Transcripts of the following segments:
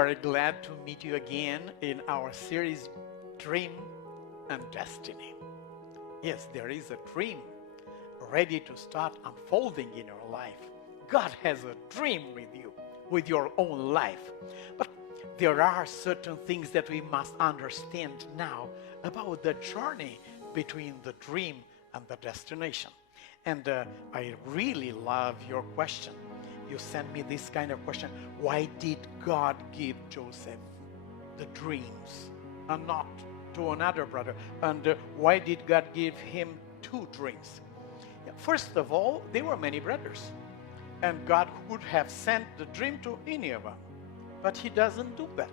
very glad to meet you again in our series, Dream and Destiny. Yes, there is a dream ready to start unfolding in your life. God has a dream with you, with your own life. But there are certain things that we must understand now about the journey between the dream and the destination. And I really love your question. You sent me this kind of question. Why did God give Joseph the dreams and not to another brother? And why did God give him two dreams? First of all, there were many brothers. And God could have sent the dream to any of them. But he doesn't do that.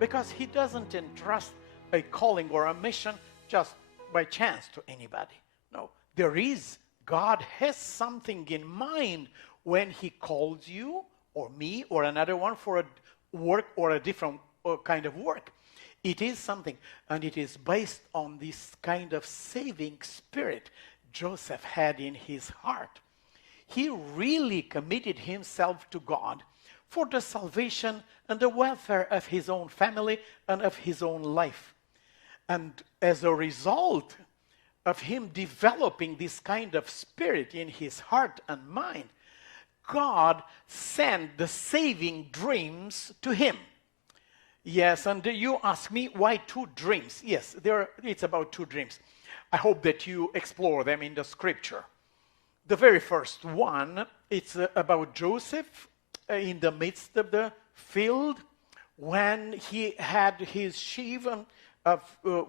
Because he doesn't entrust a calling or a mission just by chance to anybody. No, God has something in mind when he calls you or me or another one for a work or a different kind of work. It is something, and it is based on this kind of saving spirit Joseph had in his heart. He really committed himself to God for the salvation and the welfare of his own family and of his own life. And as a result of him developing this kind of spirit in his heart and mind, God sent the saving dreams to him. Yes, and you ask me why two dreams? Yes, it's about two dreams. I hope that you explore them in the scripture. The very first one, it's about Joseph in the midst of the field when he had his sheaf of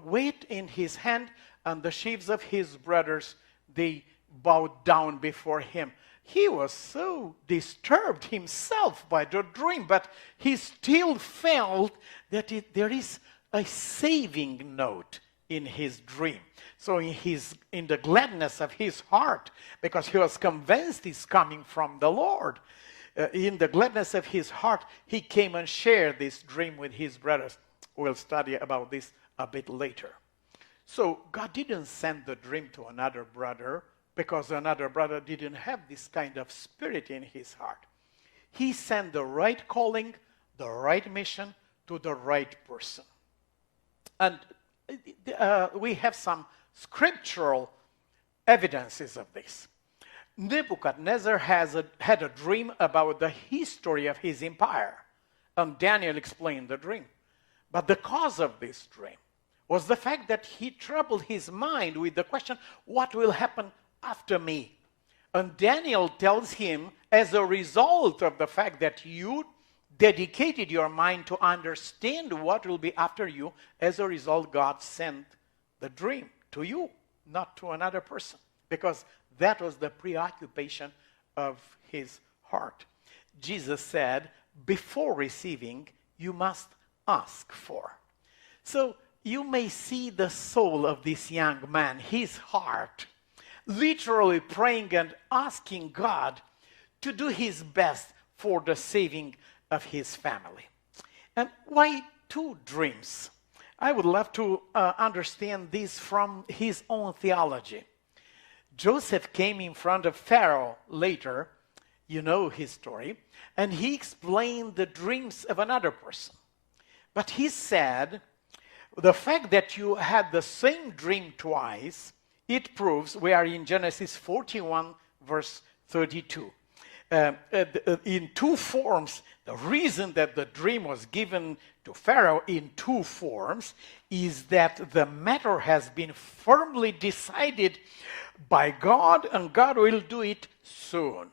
wheat in his hand, and the sheaves of his brothers, they bowed down before him. He was so disturbed himself by the dream, but he still felt that there is a saving note in his dream. So in the gladness of his heart, because he was convinced it's coming from the Lord, in the gladness of his heart, he came and shared this dream with his brothers. We'll study about this a bit later. So God didn't send the dream to another brother because another brother didn't have this kind of spirit in his heart. He sent the right calling, the right mission to the right person. And we have some scriptural evidences of this. Nebuchadnezzar had a dream about the history of his empire, and Daniel explained the dream. But the cause of this dream was the fact that he troubled his mind with the question, what will happen after me? And Daniel tells him, as a result of the fact that you dedicated your mind to understand what will be after you, as a result, God sent the dream to you, not to another person, because that was the preoccupation of his heart. Jesus said, before receiving, you must ask for. So you may see the soul of this young man, his heart, literally praying and asking God to do his best for the saving of his family. And why two dreams? I would love to understand this from his own theology. Joseph came in front of Pharaoh later, you know his story, and he explained the dreams of another person. But he said, the fact that you had the same dream twice, it proves, we are in Genesis 41, verse 32. In two forms, the reason that the dream was given to Pharaoh in two forms is that the matter has been firmly decided by God, and God will do it soon.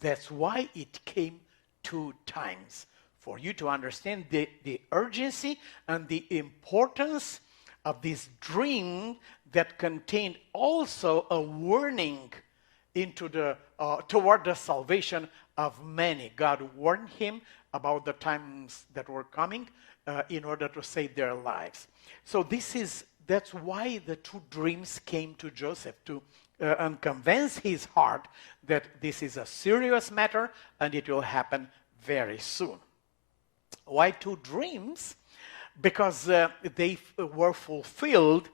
That's why it came two times, for you to understand the urgency and the importance of this dream that contained also a warning toward the salvation of many. God warned him about the times that were coming in order to save their lives. So that's why the two dreams came to Joseph, to and convince his heart that this is a serious matter and it will happen very soon. Why two dreams? Because they were fulfilled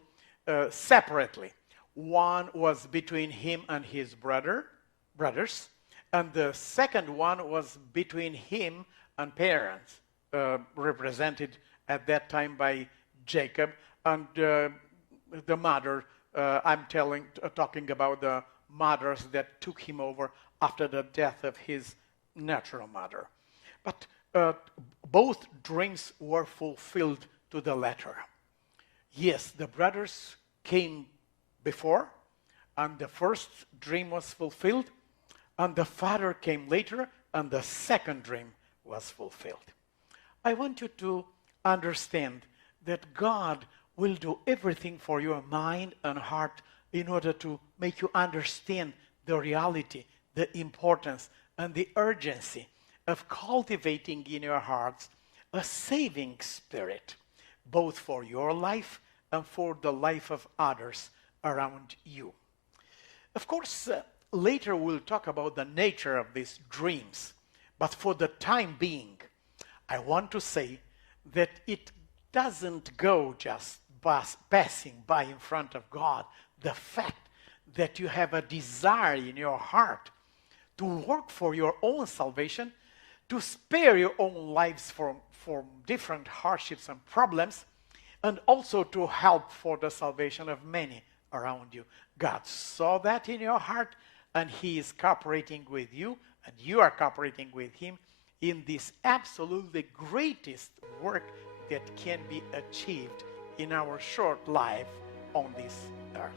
separately. One was between him and his brothers, and the second one was between him and parents, represented at that time by Jacob, and the mother, talking about the mothers that took him over after the death of his natural mother. But both dreams were fulfilled to the letter. Yes, the brothers came before, and the first dream was fulfilled, and the father came later, and the second dream was fulfilled. I want you to understand that God will do everything for your mind and heart in order to make you understand the reality, the importance, and the urgency of cultivating in your hearts a saving spirit, both for your life and for the life of others around you. Of course, later we'll talk about the nature of these dreams, but for the time being, I want to say that it doesn't go just passing by in front of God. The fact that you have a desire in your heart to work for your own salvation, to spare your own lives from different hardships and problems, and also to help for the salvation of many around you. God saw that in your heart, and He is cooperating with you, and you are cooperating with Him in this absolutely greatest work that can be achieved in our short life on this earth.